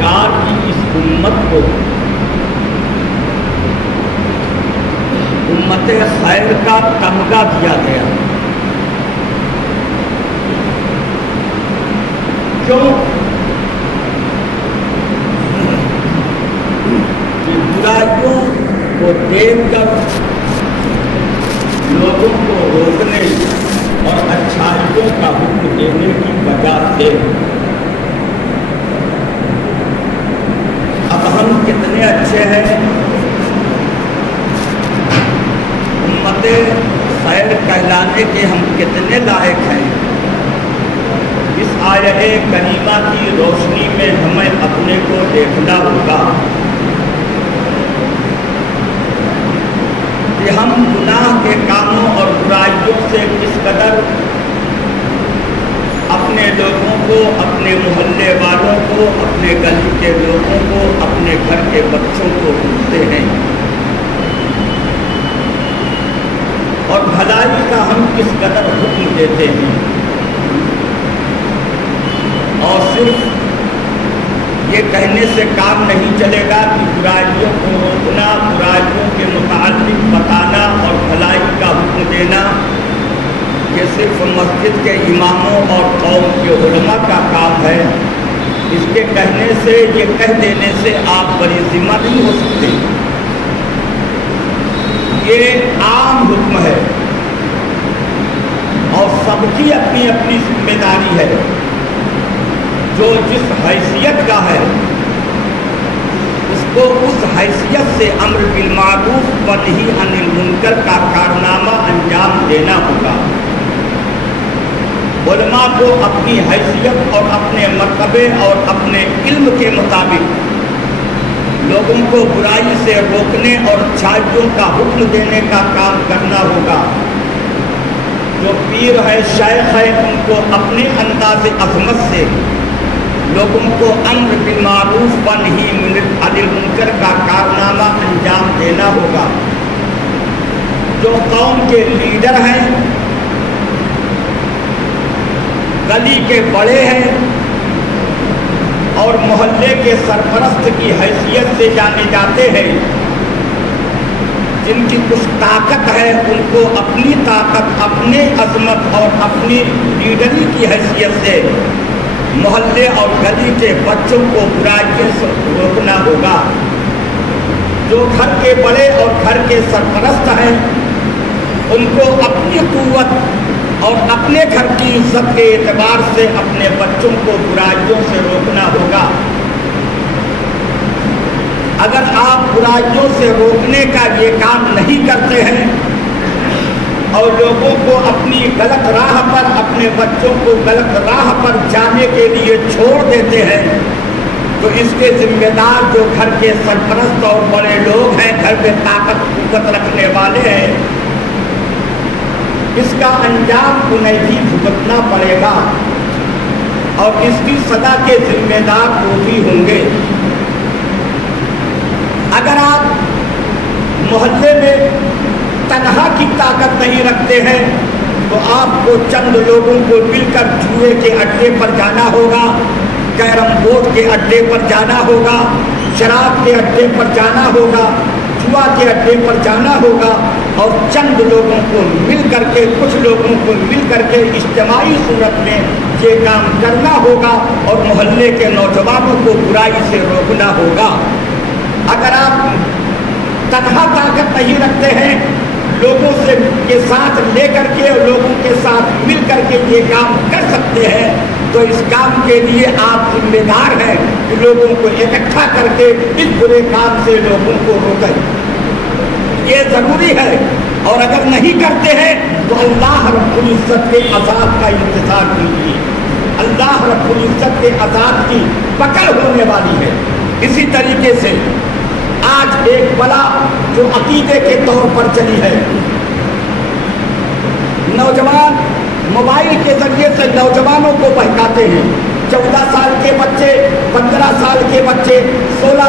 پروردگار کی اس امت کو امت خیر کا تمغہ دیا گیا. کیوں؟ کہ برائیوں کو دیکھ کر لوگوں کو روکنے اور اچھائیوں کا حکم دینے کی وجہ سے اب ہم کتنے اچھے ہیں، امت خیر کہلانے کے ہم کتنے لائق ہیں. اس آیہ کریمہ کی روشنی میں ہمیں اپنے کو دیکھنا ہوگا کہ ہم گناہ کے کاموں اور برائیوں سے کس قدر اپنے لوگوں کو، اپنے محلے والوں کو، اپنے گلی کے لوگوں کو، اپنے گھر کے بچوں کو روکتے ہیں، اور بھلائی کا ہم کس قدر حکم دیتے ہیں. اور صرف یہ کہنے سے کام نہیں چلے گا کہ برائیوں کو روکنا، برائیوں کے متعلق بتانا اور بھلائی کا حکم دینا یہ صرف مسجد کے اماموں اور قوم کے علماء کا کام ہے. اس کے کہنے سے، یہ کہہ دینے سے آپ بڑی ذمہ نہیں ہو سکتے. یہ عام حکم ہے اور سب کی اپنی اپنی ذمہ داری ہے. جو جس حیثیت کا ہے اس کو اس حیثیت سے امر بالمعروف و نہی عن المنکر کا کارنامہ انجام دینا ہوگا. علماء کو اپنی حیثیت اور اپنے مرتبے اور اپنے علم کے مطابق لوگوں کو برائی سے روکنے اور اچھائیوں کا حکم دینے کا کام کرنا ہوگا. جو پیر ہے، شیخ ہے، ان کو اپنے انداز عظمت سے لوگوں کو امر بالمعروف و نہی عن المنکر کا کارنامہ انجام دینا ہوگا. جو قوم کے لیڈر ہیں، گلی کے بڑے ہیں اور محلے کے سرپرست کی حیثیت سے جانے جاتے ہیں، جن کی کچھ طاقت ہے، ان کو اپنی طاقت، اپنے عظمت اور اپنی لیڈری کی حیثیت سے محلے اور گلی کے بچوں کو برائیوں سے روکنا ہوگا. جو گھر کے بڑے اور گھر کے سرپرست ہیں، ان کو اپنی قوت اور اپنے گھر کی عزت کے اعتبار سے اپنے بچوں کو برائیوں سے روکنا ہوگا. اگر آپ برائیوں سے روکنے کا یہ کام نہیں کرتے ہیں اور لوگوں کو اپنی غلط راہ پر، اپنے بچوں کو غلط راہ پر جانے کے لیے چھوڑ دیتے ہیں، تو اس کے ذمہ دار جو گھر کے سرپرست اور بڑے لوگ ہیں، گھر میں طاقت قوت رکھنے والے ہیں، اس کا انجام انہیں بھی بھگتنا پڑے گا اور اس کی سزا کے ذمہ دار وہ بھی ہوں گے. اگر آپ محلے میں تنہا کی طاقت نہیں رکھتے ہیں تو آپ کو چند لوگوں کو مل کر جوئے کے اڈے پر جانا ہوگا، کیرم بورڈ کے اڈے پر جانا ہوگا، شراب کے اڈے پر جانا ہوگا، جوا کے اڈے پر جانا ہوگا اور چند لوگوں کو مل کر کے، کچھ لوگوں کو مل کر کے اجتماعی صورت میں یہ کام کرنا ہوگا اور محلے کے نوجوانوں کو برائی سے روکنا ہوگا. اگر آپ تنہا طاقت نہیں رکھتے ہیں، لوگوں سے کے ساتھ لے کر کے اور لوگوں کے ساتھ مل کر کے یہ کام کر سکتے ہیں تو اس کام کے لیے آپ ذمہ دار ہیں کہ لوگوں کو اکٹھا کر کے اس برے کام سے لوگوں کو روکیں. یہ ضروری ہے اور اگر نہیں کرتے ہیں تو اللہ رب العزت کے عذاب کا انتظار کیجیے. اللہ رب العزت کے عذاب کی پکڑ ہونے والی ہے. اسی طریقے سے آج ایک بلا جو عقیدے کے طور پر چلی ہے، نوجوان موبائل کے ذریعے سے نوجوانوں کو بہکاتے ہیں. 14 سال کے بچے، 15 سال کے بچے 16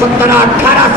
17-18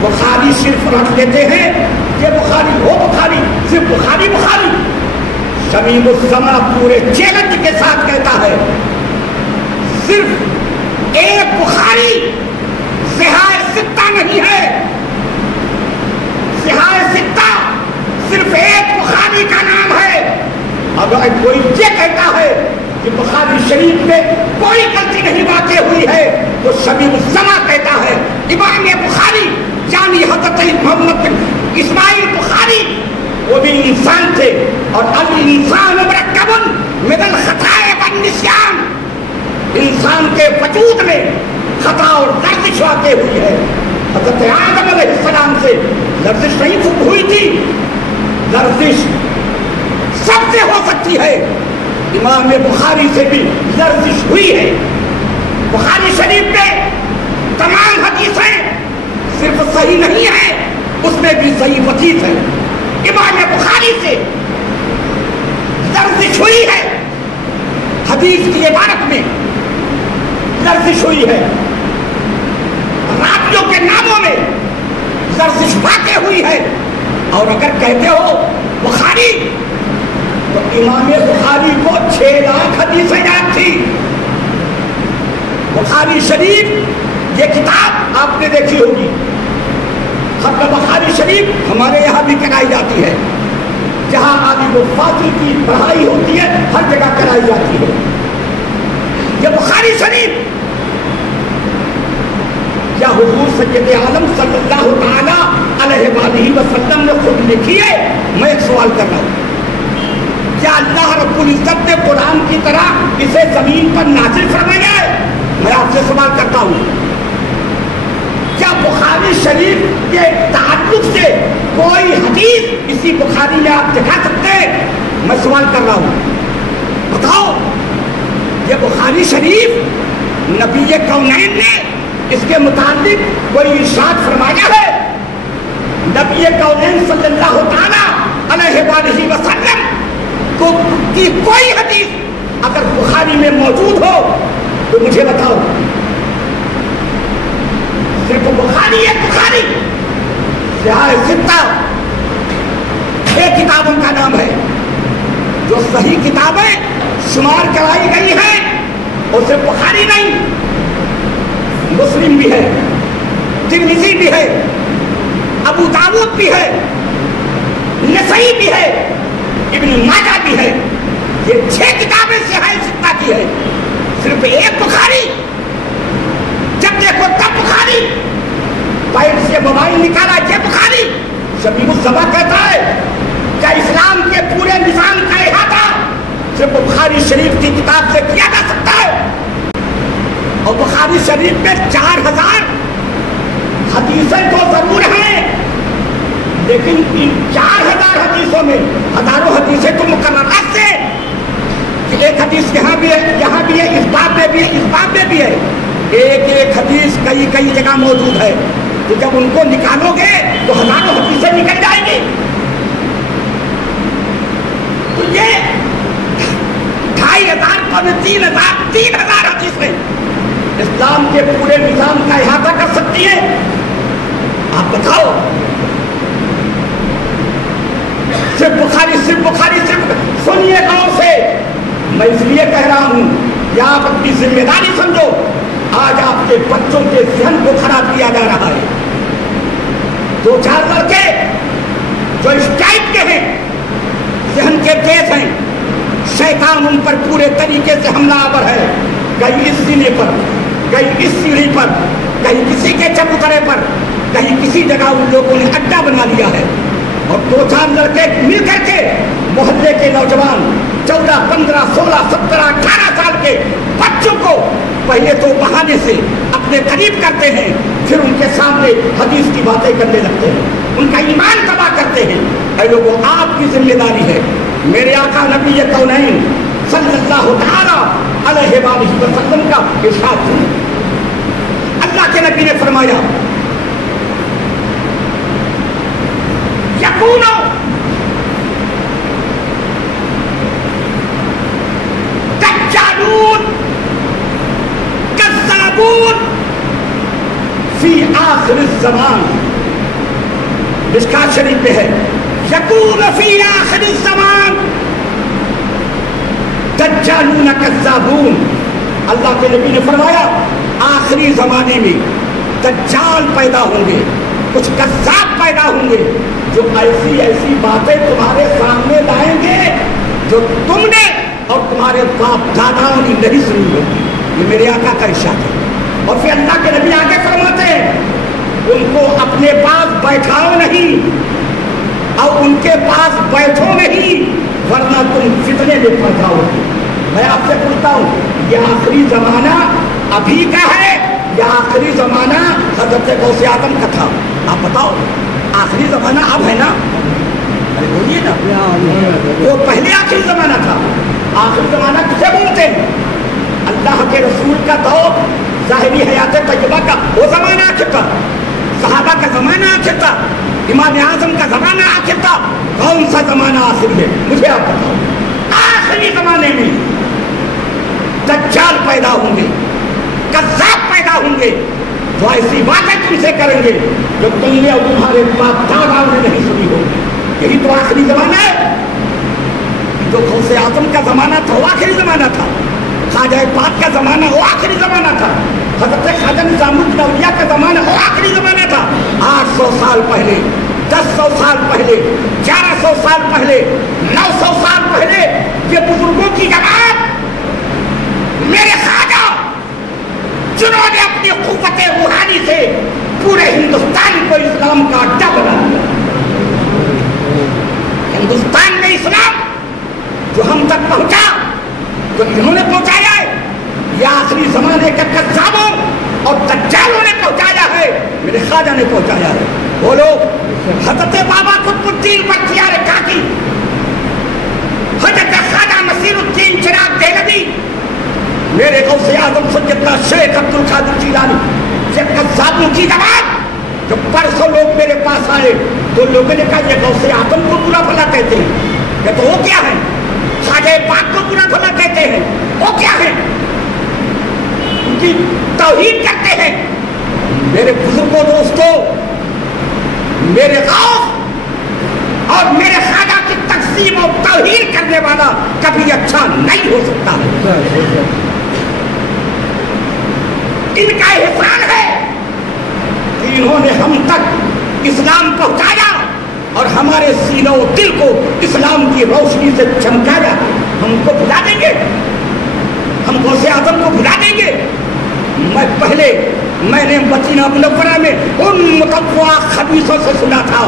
بخاری صرف رکھ لیتے ہیں یہ بخاری وہ بخاری، صرف بخاری بخاری. شمیم الزما پورے چیلنج کے ساتھ کہتا ہے صرف ایک بخاری صحاح ستہ نہیں ہے. صحاح ستہ صرف ایک بخاری کا نام ہے. اگر کوئی یہ کہتا ہے کہ بخاری شریف میں کوئی غلطی نہیں واقع ہوئی ہے تو شمیم الزما کہتا ہے امام بخاری یعنی حضرت محمد بن اسماعیل بخاری وہ بھی انسان تھے، اور الانسان مرکب من الخطاء والنسیان. انسان کے وجود میں خطا اور لرزش واقع ہوئی ہے. حضرت آدم علیہ السلام سے لرزش نہیں ہوئی تھی، لرزش سب سے ہو سکتی ہے. امام بخاری سے بھی لرزش ہوئی ہے. بخاری شریف میں تمام حدیثیں صرف صحیح نہیں ہے، اس میں بھی صحیح حدیث ہے. امام بخاری سے لرزش ہوئی ہے، حدیث کی عبارت میں لرزش ہوئی ہے، راویوں کے ناموں میں لرزش واقع ہوئی ہے. اور اگر کہتے ہو بخاری تو امام بخاری کو 6 لاکھ حدیثیں یاد تھی. بخاری شریف یہ کتاب آپ نے دیکھی ہوگی. ختم بخاری شریف ہمارے یہاں بھی کرائی جاتی ہے، جہاں عالم و فاضل کی پڑھائی ہوتی ہے ہر جگہ کرائی جاتی ہے. یہ بخاری شریف یا حضور سید عالم صلی اللہ تعالی علیہ وآلہ وسلم نے خود لکھی ہے؟ میں ایک سوال کر رہا ہوں، کیا اللہ رب العزت نے قرآن کی طرح اسے زمین پر نازل فرمایا ہے؟ میں آپ سے سوال کرتا ہوں، کیا بخاری شریف کے تعلق سے کوئی حدیث اسی بخاری میں آپ دکھا سکتے ہیں؟ میں سوال کر رہا ہوں، بتاؤ. یہ بخاری شریف نبی کونین نے اس کے متعلق کوئی ارشاد فرمایا ہے؟ نبی کونین صلی اللہ تعالی علیہ وآلہ وسلم کی کوئی حدیث اگر بخاری میں موجود ہو تو مجھے بتاؤ. صرف بخاری ہے. بخاری صحاح ستہ 6 کتابوں کا نام ہے جو صحیح کتابیں شمار کرائی گئی ہیں، اور صرف بخاری نہیں، مسلم بھی ہے، ترمذی بھی ہے، ابو داؤد بھی ہے، نسائی بھی ہے، ابن ماجہ بھی ہے. یہ 6 کتابیں صحاح ستہ کی ہے. صرف ایک بخاری، جب دیکھو تب بخاری، پائپ سے موبائل نکالا یہ بخاری. شمیم الزما کہتا ہے کیا اسلام کے پورے نظام کا احاطہ صرف بخاری شریف کی کتاب سے کیا جا سکتا ہے؟ اور بخاری شریف میں 4000 حدیثیں تو ضرور ہیں، لیکن ان 4000 حدیثوں میں ہزاروں حدیثیں تو مقررات سے، ایک حدیث یہاں بھی ہے، یہاں بھی ہے، اس باب میں بھی ہے، اس باب میں بھی ہے. ایک ایک حدیث کئی جگہ موجود ہے. تو جب ان کو نکالو گے تو ہزاروں حدیثیں نکل جائیں گی. تو یہ 2500 3000 حدیثیں اسلام کے پورے نظام کا احاطہ کر سکتی ہیں. آپ بتاؤ. صرف بخاری سنیے غور سے. میں اس لیے کہہ رہا ہوں کہ آپ اپنی ذمہ داری سمجھو. آج آپ کے بچوں کے ذہن کو خراب کیا جا رہا ہے. 2-4 لڑکے جو اس ٹائپ کے ہیں، ذہن کے تیز ہیں، شیطان ان پر پورے طریقے سے حملہ آور ہے. کہیں اس سینے پر، کہیں اس سیڑھی پر، کہیں کسی کے چبوترے پر، کہیں کسی جگہ ان لوگوں نے اڈا بنا لیا ہے. اور 2-4 لڑکے مل کر کے محلے کے نوجوان 14, 15, 16, 17, 18 سال کے بچوں کو پہلے تو بہانے سے اپنے قریب کرتے ہیں، پھر ان کے سامنے حدیث کی باتیں کرنے لگتے ہیں، ان کا ایمان تباہ کرتے ہیں. اے لوگوں، آپ کی ذمہ داری ہے. میرے آقا نبی کونین صلی اللہ تعالی علیہ وآلہ وسلم کا ارشاد سنیں. اللہ کے نبی نے فرمایا یکونو دجالون کذابون فی آخر الزمان مشکات شریف میں ہے یکون فی آخر الزمان دجالون کذابون. اللہ کے نبی نے فرمایا آخری زمانے میں دجال پیدا ہوں گے, کچھ کذاب پیدا ہوں گے جو ایسی ایسی باتیں تمہارے سامنے لائیں گے جو تم نے اور تمہارے باپ داداؤں نے نہیں سنی ہوگی. یہ میرے آقا کا ارشاد ہے. اور پھر اللہ کے نبی آگے فرماتے ہیں ان کو اپنے پاس بیٹھاؤ نہیں اور ان کے پاس بیٹھو نہیں ورنہ تم فتنے میں پڑ جاؤ گے. میں آپ سے پوچھتا ہوں یہ آخری زمانہ ابھی کا ہے یا آخری زمانہ حضرت غوث اعظم کا تھا؟ آپ بتاؤ. آخری زمانہ اب ہے نا؟ ارے بولیے نا. وہ پہلے آخری زمانہ تھا. آخری زمانہ کسے بولتے ہیں؟ اللہ کے رسول کا دور ظاہری حیات طیبہ کا وہ زمانہ آخر تھا, صحابہ کا زمانہ آخر تھا, امام اعظم کا زمانہ آخر تھا. کون سا زمانہ آخر ہے مجھے آپ بتاؤ. آخری زمانے میں دجال پیدا ہوں گے, کذاب پیدا ہوں گے جو ایسی باتیں تم سے کریں گے جو تم نے اور تمہارے باپ داداؤں نے نہیں سنی ہوگی. یہی تو آخری زمانہ ہے. جو غوث اعظم کا زمانہ تھا وہ آخری زمانہ تھا, خواجہ پاک کا زمانہ وہ آخری زمانہ تھا, حضرت خواجہ نظام الدین اولیاء کا زمانہ وہ آخری زمانہ تھا. 800 سال پہلے, 1000 سال پہلے, 1100 سال پہلے, 900 سال پہلے یہ بزرگوں کی جماعت میرے خواجہ جنہوں نے اپنی قوت روحانی سے پورے ہندوستان کو اسلام کا اڈا بنا دیا. ہندوستان میں اسلام جو ہم تک پہنچا جو انہوں نے پہنچایا ہے یہ آخری زمانے کے کذابوں اور دجالوں نے پہنچایا ہے, میرے خواجہ نے پہنچایا ہے. بولو حضرت بابا قطب الدین بختیار کاکی, حضرت خواجہ نصیر الدین چراغ دہلوی, میرے غوث اعظم سیدنا شیخ عبد القادر جیلانی, یہ کذابوں کی جماعت. جب پرسوں لوگ میرے پاس آئے تو لوگوں نے کہا یہ غوث اعظم کو برا بھلا کہتے ہیں, کہ تو وہ کیا ہے؟ خواجہ پاک کو برا بھلا کہتے ہیں, وہ کیا ہے؟ ان کی توہین کرتے ہیں. میرے بزرگوں دوستوں, میرے غوث اور میرے خواجہ کی تقسیم اور توہین کرنے والا کبھی اچھا نہیں ہو سکتا. ان کا احسان ہے کہ انہوں نے ہم تک اسلام پہنچایا اور ہمارے سینوں و دل کو اسلام کی روشنی سے چمکایا. ہم کو بھلا دیں گے؟ ہم غوث اعظم کو بھلا دیں گے؟ میں نے مدینہ منورہ میں ان متبوع خبیثوں سے سنا تھا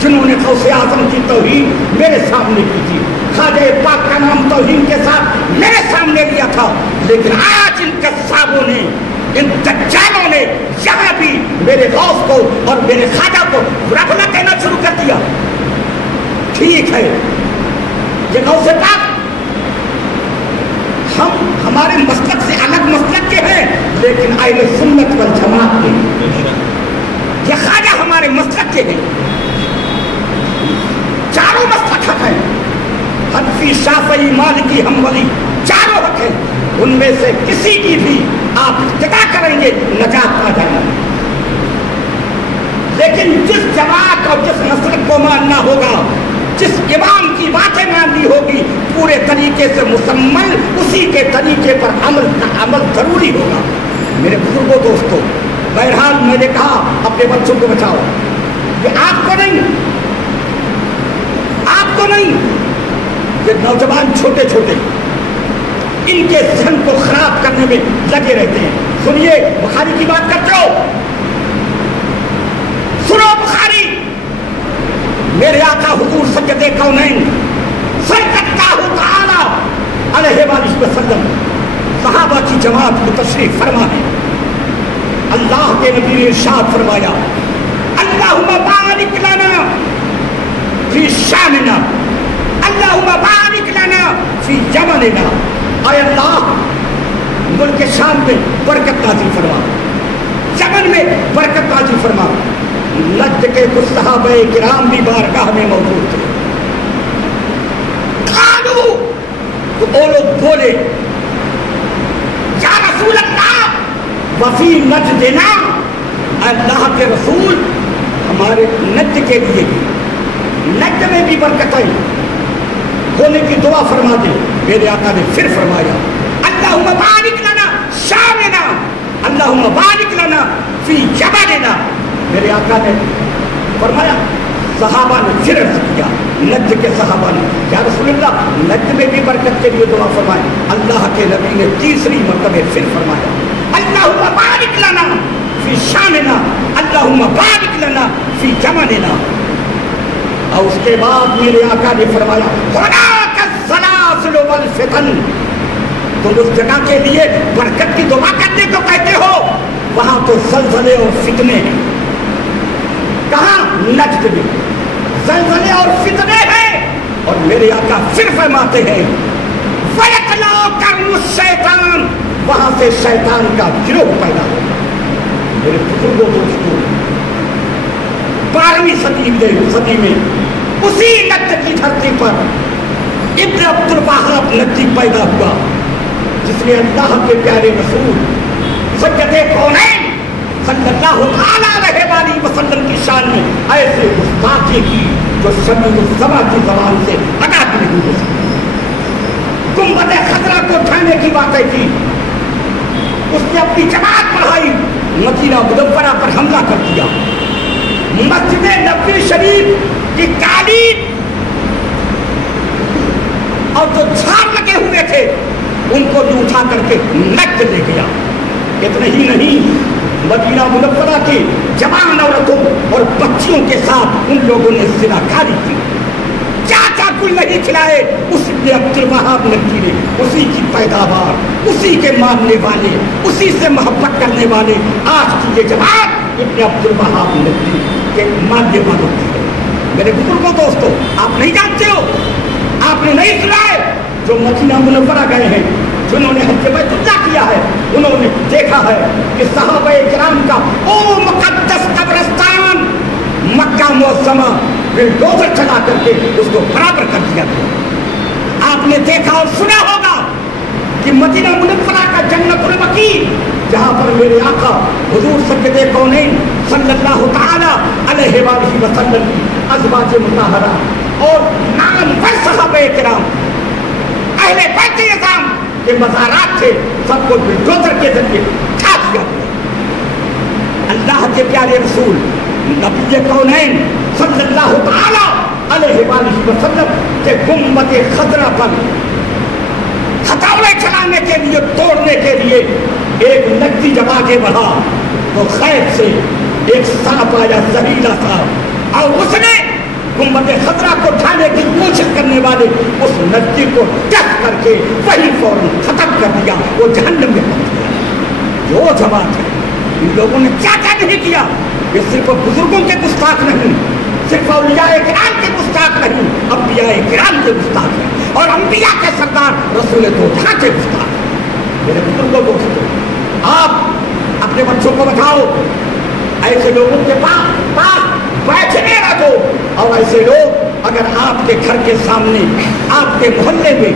جنہوں نے غوث اعظم کی توہین میرے سامنے کی تھی, خواجہ پاک کا نام توہین کے ساتھ میرے سامنے لیا تھا. لیکن آج ان کذابوں نے, ان دجالوں نے یہاں بھی میرے غوث کو اور میرے خواجہ کو برا بھلا کہنا شروع کر دیا. ٹھیک ہے, یہ غوث پاک ہمارے مسلک سے الگ مسلک کے ہیں لیکن اہل سنت والجماعت کے. یہ خواجہ ہمارے مسلک کے ہیں, چاروں مسلک حق ہیں, حنفی شافعی مالکی حنبلی چاروں حق ہیں. ان میں سے کسی کی بھی آپ اتباع کریں گے نجات پا جائیں گے. لیکن جس جماعت اور جس مسلک کو ماننا ہوگا, جس امام کی باتیں ماننی ہوگی, پورے طریقے سے مسلمان اسی کے طریقے پر عمل ضروری ہوگا. میرے بزرگوں دوستوں, بہرحال میں نے کہا اپنے بچوں کو بچاؤ. یہ آپ کو نہیں, آپ کو نہیں, یہ نوجوان چھوٹے چھوٹے ان کے ذہن کو خراب کرنے میں لگے رہتے ہیں. سنیے, بخاری کی بات کرتے ہو, سنو بخاری. میرے آقا حضور سید کونین صلی اللہ تعالی علیہ وآلہ وسلم صحابہ کی جماعت کو تشریف فرما ہے. اللہ کے نبی نے ارشاد فرمایا, اللہم بارک لنا فی شامنا, اللہم بارک لنا فی یمننا. اے اللہ ملک شام میں برکت نازل فرما, یمن میں برکت نازل فرما. نجد کے کچھ صحابہ کرام بھی بارگاہ میں موجود تھے. قالو, تو وہ لوگ بولے, یا رسول اللہ وفی نجدنا, اللہ کے رسول شہر نجد کے لیے بھی، نجد میں بھی برکتیں ہونے کی دعا فرما دے. میرے آقا نے پھر فرمایا اللہم بارک لنا شامنا، اللہم بارک لنا فی جبلنا. میرے آقا نے فرمایا، صحابہ نے پھر عرض کیا، نجد کے صحابہ نے، یا رسول اللہ نجد میں بھی برکت کے لیے دعا فرمائے. اللہ کے نبی نے تیسری مرتبہ پھر فرمایا اللہم بارک لنا فی شامنا، اللہم بارک لنا فی جملنا. اور اس کے بعد میرے آقا نے فرمایا ہناک الزلازل والفتن. تم اس جگہ کے لیے برکت کی دعا کرنے کو کہتے ہو، وہاں تو زلزلے اور فتنے ہیں. کہاں؟ نجد میں زلزلے اور فتنے ہیں. اور میرے آقا پھر فرماتے ہیں وَيَقْلَعُ قَرْنُ الشَّيْطَانِ، وہاں سے شیطان کا گروہ پیدا ہو. میرے بزرگوں دوستوں، 12ویں صدی میں اسی نجد کی دھرتی پر ابن عبد الوہاب نجدی پیدا ہوا، جس نے اللہ کے پیارے رسول سید کونین صلی اللہ علیہ وآلہ وسلم کی شان میں ایسے گستاخی کی جو شمیم السما کی زبان سے ادا بھی نہیں ہو سکتی. گنبد خضرا کو اٹھانے کی باتیں کی، اس نے اپنی جماعت بڑھائی، مدینہ منورہ پر حملہ کر دیا. مسجد نبوی شریف کی قالین اور جو جھاڑ لگے ہوئے تھے ان کو اٹھا کر کے نجد لے گیا. اتنے ہی نہیں، مدینہ منورہ کی جوان عورتوں اور بچیوں کے ساتھ ان لوگوں نے زناکاری کی. چاچا کل نہیں کھلائے اس نے عبد الوہاب نجدی نے، اسی کی پیداوار، اسی کے ماننے والے، اسی سے محبت کرنے والے آج کی یہ جماعت ابن عبد الوہاب نجدی کے ماننے والوں کی ہے. میرے بزرگوں دوستوں، آپ نہیں جانتے ہو، آپ نے نہیں سنا ہے، جو مدینہ منورہ گئے ہیں، جنہوں نے حج بیت اللہ کیا ہے، انہوں نے دیکھا ہے کہ صحابہ کرام کا او مقدس قبرستان مکہ معظمہ بلڈوزر چلا کر کے اس کو برابر کر دیا گیا. آپ نے دیکھا اور سنا ہوگا کہ مدینہ منورہ کا جنت البقیع، جہاں پر میرے آقا حضور سید کونین صلی اللہ تعالی علیہ وآلہ وسلم کی ازواج مطہرہ اور نامور صحابہ کرام اہل بیت اعظام کے مزارات تھے، سب کو بلڈوزر کے ذریعے کھا دیا. اللہ کے پیارے رسول نبی کونین صلی اللہ تعالی علیہ وآلہ وسلم کے گنبد خضرا پر ہتھوڑے چلانے کے لیے، توڑنے کے لیے ایک نجدی جب آگے بڑھا تو خیر سے ایک سانپ آیا، زہریلا سانپ، اور اس نے گنبد خضرا کو اٹھانے کی کوشش کرنے والے اس نجدی کو ڈس کر کے وہی فوراً ختم کر دیا. وہ جہنم میں پہنچ گیا. جو جماعت ہے، ان لوگوں نے کیا کیا نہیں کیا. یہ صرف بزرگوں کے گستاخ نہیں، صرف اولیاء کرام کے گستاخ نہیں، انبیاء کرام کے گستاخ ہیں، اور انبیاء کے سردار رسول دو جہاں کے گستاخ ہیں. میرے بزرگوں دوستوں، آپ اپنے بچوں کو بتاؤ، ایسے لوگوں کے پاس بیٹھنے رکھو. اور ایسے لوگ اگر آپ کے گھر کے سامنے، آپ کے محلے میں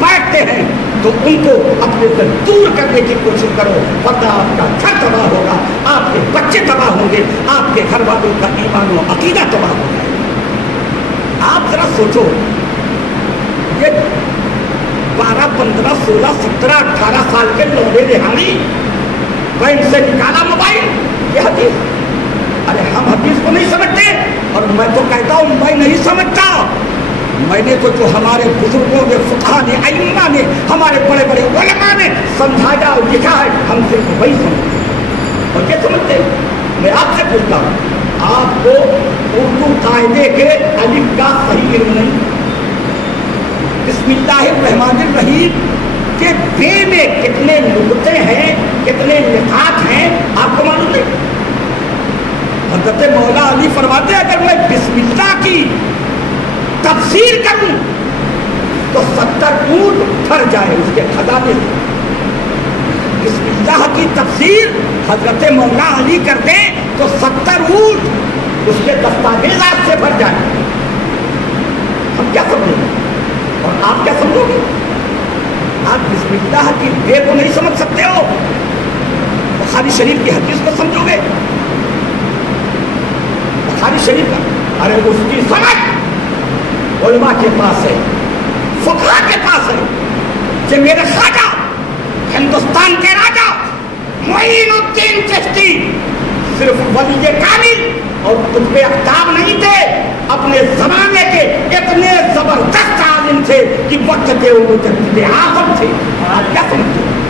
بیٹھتے ہیں تو ان کو اپنے سے دور کرنے کی کوشش کرو، ورنہ آپ کا گھر تباہ ہوگا، آپ کے بچے تباہ ہوں گے، آپ کے گھر والوں کا ایمان و عقیدہ تباہ ہو جائے گا. آپ ذرا سوچو، یہ 12 15 16 17 18 سال کے لوگے رہانی بینک سے نکالا موبائل، یہ حدیث. ارے ہم حدیث کو نہیں سمجھتے، اور میں تو کہتا ہوں میں نہیں سمجھتا. میں نے تو جو ہمارے بزرگوں نے، فقہا نے، ائمہ نے، ہمارے بڑے بڑے علماء نے سمجھایا اور لکھا ہے، ہم صرف وہی سمجھتے اور یہ سمجھتے. میں آپ سے پوچھتا ہوں، آپ کو اردو قاعدے کے الف کا صحیح علم نہیں؟ بسم اللہ الرحمن الرحیم کے بے میں کتنے نقطے ہیں، کتنے نقاط ہیں، آپ کو معلوم نہیں؟ حضرت مولا علی فرماتے ہیں اگر میں بسم اللہ کی تفسیر کروں تو 70 اونٹ بھر جائے اس کے خزانے سے. بسم اللہ کی تفسیر حضرت مولا علی کر دیں تو 70 اونٹ اس کے دستاویزات سے بھر جائے. ہم کیا سمجھیں گے اور آپ کیا سمجھو گے؟ آپ بسم اللہ کی بے کو نہیں سمجھ سکتے ہو، بخاری شریف کی حدیث کو سمجھو گے؟ شریف کا، ارے اس کی سمجھ علماء کے پاس ہے، فقہا کے پاس ہے، کہ میرے خواجہ ہندوستان کے راجا معین الدین چشتی صرف ولی کامل اور قطب اقطاب نہیں تھے، اپنے زمانے کے اتنے زبردست عالم تھے کہ وقت کے وہ مجدد اعظم تھے. آپ کیا سمجھتے ہیں؟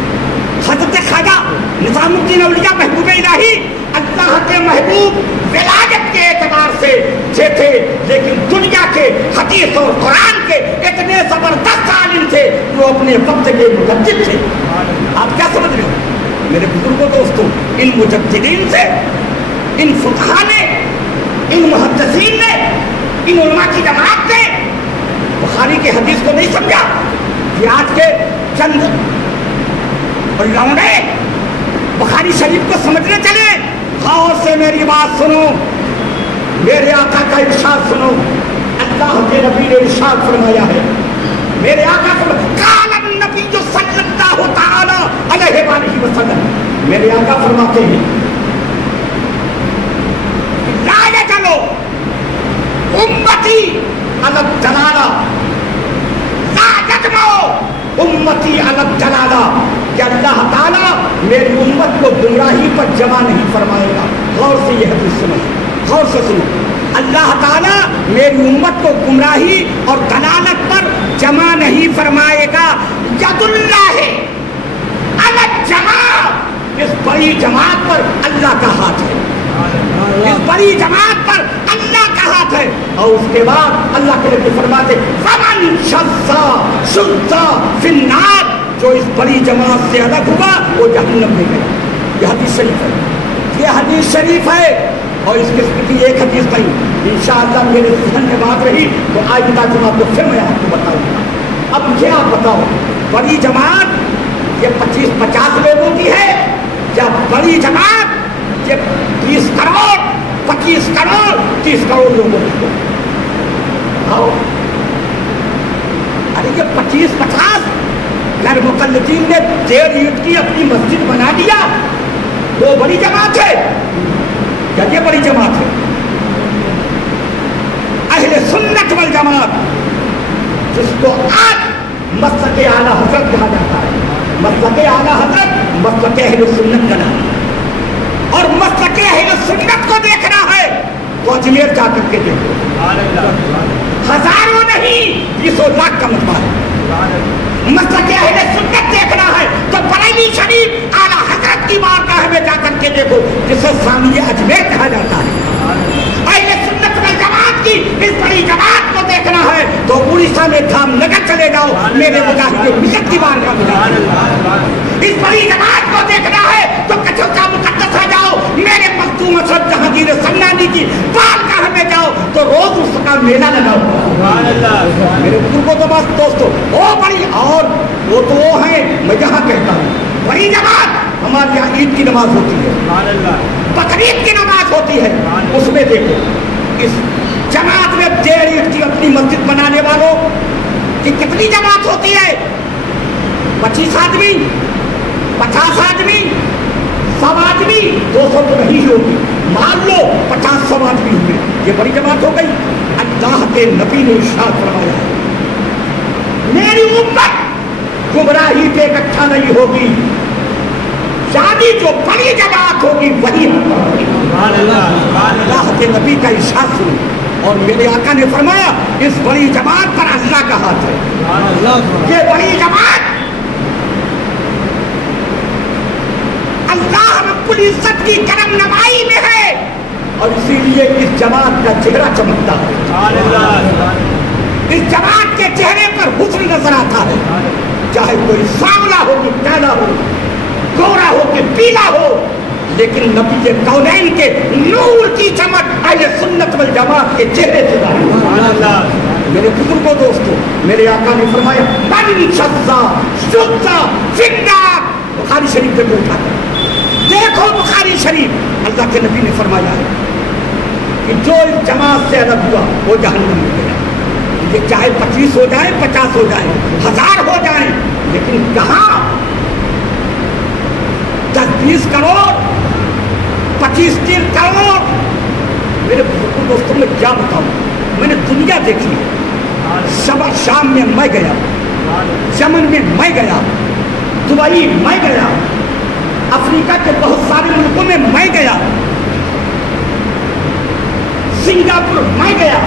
حضرت خواجہ نظام الدین اولیاء محبوب الہی اللہ کے محبوب ولایت کے اعتبار سے تھے، لیکن دنیا کے حدیث اور قرآن کے اتنے زبردست عالم تھے وہ اپنے وقت کے مجدد تھے. آپ کیا سمجھ رہے ہیں میرے بزرگوں دوستوں؟ ان مجددین سے، ان فقہا نے، ان محدثین نے، ان علماء کی جماعت نے بخاری کے حدیث کو نہیں سمجھا کہ آج کے چند لونڈے بخاری شریف کو سمجھنے چلے. غور سے میری بات سنو، میرے آقا کا ارشاد سنو. اللہ کے نبی نے ارشاد فرمایا ہے، میرے آقا قال النبی صلی اللہ تعالی علیہ وآلہ وسلم، میرے آقا فرماتے ہیں لا یجلو امتی علی الضلالہ، لا یجمعو امتی علی الضلالہ، کہ اللہ تعالیٰ میری امت کو گمراہی پر جمع نہیں فرمائے گا. غور سے یہ حدیث سنو، غور سے سنو. اللہ تعالیٰ میری امت کو گمراہی اور دلالت پر جمع نہیں فرمائے گا. ید اللہ علی الجماعۃ، اس بڑی جماعت پر اللہ کا ہاتھ ہے، اس بڑی جماعت پر اللہ کا ہاتھ ہے. اور اس کے بعد اللہ کے نبی فرماتے فمن شذ شذ فی النار، جو اس بڑی جماعت سے الگ ہوا وہ جہنم میں گیا. یہ حدیث شریف ہے، یہ حدیث شریف ہے. اور اس قسم کی ایک حدیث نہیں، انشاءاللہ میرے ذہن میں بات رہی تو آئندہ جمعہ کو پھر میں آپ کو بتاؤں گا. اب مجھے آپ بتاؤ، بڑی جماعت یہ 25-50 لوگوں کی ہے یا بڑی جماعت یہ 20 کروڑ 25 کروڑ 30 کروڑ لوگوں کی ہے؟ ارے یہ 25-50 غیر مقلدین نے 1.5 اینٹ کی اپنی مسجد بنا دیا، وہ بڑی جماعت ہے یا یہ بڑی جماعت ہے؟ اہل سنت والجماعت جس کو آج مسلک اعلیٰ حضرت کہا جاتا ہے، مسلک اعلیٰ حضرت مسلک اہل سنت کا نام ہے. اور مسلک اہل سنت کو دیکھنا ہے تو اجمیر جا کر کے دیکھو، ہزاروں نہیں 20 لاکھ کا مجمع ہے. مسلک اہل سنت دیکھنا ہے تو بریلی شریف اعلیٰ حضرت کی بارگاہ میں جا کر کے دیکھو جسے ثانیہ اجمیر کہا جاتا ہے. اہل سنت والجماعت کی اس بڑی جماعت کو دیکھنا ہے تو اڑیسہ میں دھام نگر چلے جاؤ، میرے مجاہد ملت کی بارگاہ میں جاؤ. اس بڑی جماعت کو دیکھنا ہے تو کچھوچا مقدس آ جاؤ، میرے مختوم اسد جہانگیر سمنانی کی بارگاہ میں جاؤ تو روز اس کا میلہ لگاؤ. میرے بزرگوں تو بس دوستو وہ بڑی، اور وہ تو وہ ہیں میں یہاں کہتا ہوں بڑی جماعت ہمارے یہاں عید کی نماز ہوتی ہے، بقرعید کی نماز ہوتی ہے، اس میں دیکھو اس جماعت میں 1.5 اینٹ کی اپنی مسجد بنانے والوں کی کتنی جماعت ہوتی ہے؟ 25 آدمی، 50 آدمی، 100 آدمی، 200 تو نہیں ہوگی، مان لو 50-100 آدمی ہوئے، یہ بڑی جماعت ہو گئی. اللہ کے نبی نے ارشاد فرمایا ہے میری امت گمراہی پہ اکٹھا نہیں ہوگی، یعنی جو بڑی جماعت ہوگی وہی ہوگی. اللہ کے نبی کا ارشاد سنو. اور میرے آقا نے فرمایا اس بڑی جماعت پر اللہ کا ہاتھ ہے. یہ بڑی جماعت اللہ رب العزت کی کرم نمائی میں ہے اور اسی لیے اس جماعت کا چہرہ چمکتا ہے. اس جماعت کے چہرے پر حسن نظر آتا ہے، چاہے کوئی سانولا ہو کہ کالا ہو، گورا ہو کہ پیلا ہو، لیکن نبی کونین کے نور کی چمک اہل سنت والجماعت کے چہرے سے ظاہر. میرے بزرگوں دوستوں، میرے آقا نے فرمایا من شذ شذ فی النار. بخاری شریف پہ اٹھا دیکھو بخاری شریف، اللہ کے نبی نے فرمایا ہے کہ جو اس جماعت سے الگ ہوا وہ جہنم میں گیا. یہ چاہے 25 ہو جائے، 50 ہو جائے، 1000 ہو جائیں، لیکن کہاں 10-20 کروڑ 25-30 کروڑ. میرے بزرگ دوستوں میں کیا بتاؤں، میں نے دنیا دیکھی ہے. شام میں میں گیا، یمن میں میں گیا، دبئی میں گیا، افریقہ کے بہت سارے ملکوں میں میں گیا، سنگاپور میں گیا.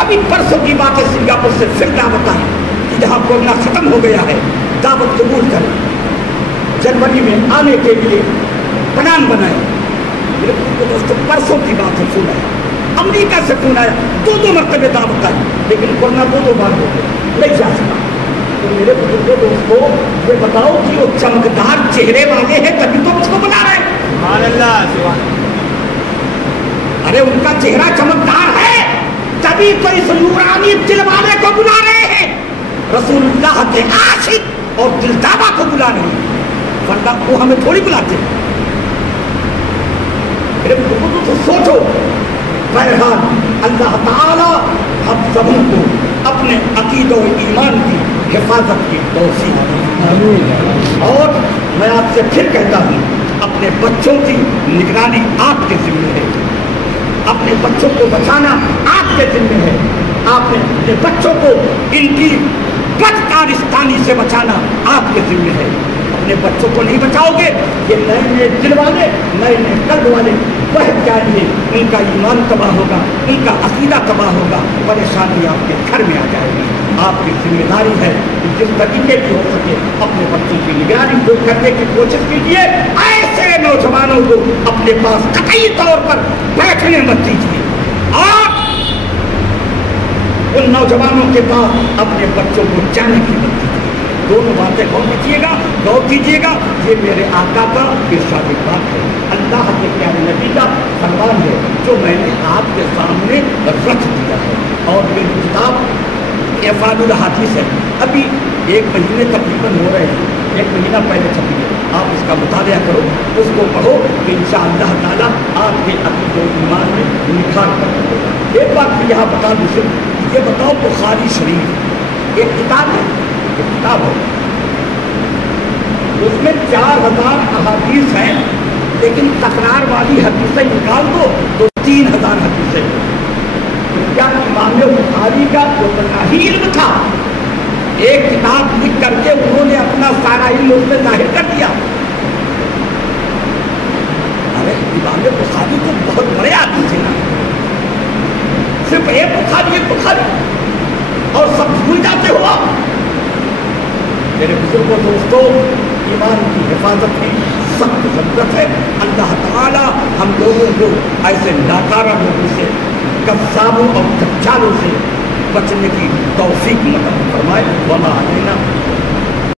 ابھی پرسوں کی بات ہے، سنگاپور سے پھر دعوت آئی کہ جہاں کورونا ختم ہو گیا ہے دعوت قبول کریں. جنوری میں آنے کے لیے پلان بنائے. میرے دوستوں پرسوں کی بات ہے، فون آیا امریکہ سے، فون آیا 2 مرتبہ دعوت آئی، لیکن کورونا 2 بار ہو گیا، نہیں جا سکا. تو میرے بزرگوں دوستوں یہ بتاؤ کہ وہ چمکدار چہرے والے ہیں تبھی تو مجھ کو بلا رہے ہیں. سبحان اللہ. ارے ان کا چہرہ چمکدار ہے تبھی تو اس نورانی دل والے کو بلا رہے ہیں، رسول اللہ کے عاشق اور دلدادہ کو بلا رہے ہیں، ورنہ وہ ہمیں تھوڑی بلاتے ہیں. میرے بزرگوں تو سوچو. بہرحال اللہ تعالی ہم سبوں کو اپنے عقیدہ و ایمان کی حفاظت کی توفیق دے. اور میں آپ سے پھر کہتا ہوں، اپنے بچوں کی نگرانی آپ کے ذمہ ہے، اپنے بچوں کو بچانا آپ کے ذمہ ہے. آپ نے اپنے بچوں کو ان کی بدکارستانی سے بچانا آپ کے ذمہ ہے. اپنے بچوں کو نہیں بچاؤ گے، یہ نئے دل والے، نئے قلب والے بہت جائیں گے، ان کا ایمان تباہ ہوگا، ان کا عقیدہ تباہ ہوگا، پریشانی آپ کے گھر میں آ جائے گی. آپ کی ذمہ داری ہے کہ جس طریقے کی ہو سکے اپنے بچوں کی نگرانی کرنے کی کوشش کیجیے. ایسے نوجوانوں کو اپنے پاس قطعی طور پر بیٹھنے مت دیجیے، اور ان نوجوانوں کے پاس اپنے بچوں کو جانے کی مت دیجیے. دونوں باتیں غور کیجیے گا. یہ میرے آقا کا ارشاد بات ہے، اللہ کے پیارے نبی کا فرمان ہے جو میں نے آپ کے سامنے رکھ دیا ہے. اور میری کتاب افعال الحدیث ہے، ابھی 1 مہینے تقریباً ہو رہے ہیں، 1 مہینہ پہلے چھپی ہے. آپ اس کا مطالعہ کرو، اس کو پڑھو کہ انشاءاللہ تعالیٰ آپ کے عقیدہ و ایمان میں نکھار پیدا ہوگا. ایک بات میں یہاں بتا دوں، صرف یہ بتاؤ، بخاری شریف ایک کتاب ہے، کتاب ہے، اس میں 4000 احادیث ہیں، لیکن تکرار والی حدیثیں نکال دو تو 3000 حدیثیں. کیا امام بخاری کا اتنا ہی علم تھا؟ ایک کتاب لکھ کر کے انہوں نے اپنا سارا علم اس میں ظاہر کر دیا. ارے امام بخاری تو بہت بڑے آدمی تھے نا، صرف ایک بخاری اور سب بھول جاتے ہو آپ. میرے بزرگوں دوستوں، ایمان کی حفاظت کی سخت ضرورت ہے. اللہ تعالی ہم لوگوں کو ایسے ناکارہ لوگوں سے، کذابوں اور دجالوں سے بچنے کی توفیق مدد فرمائے. وما علینا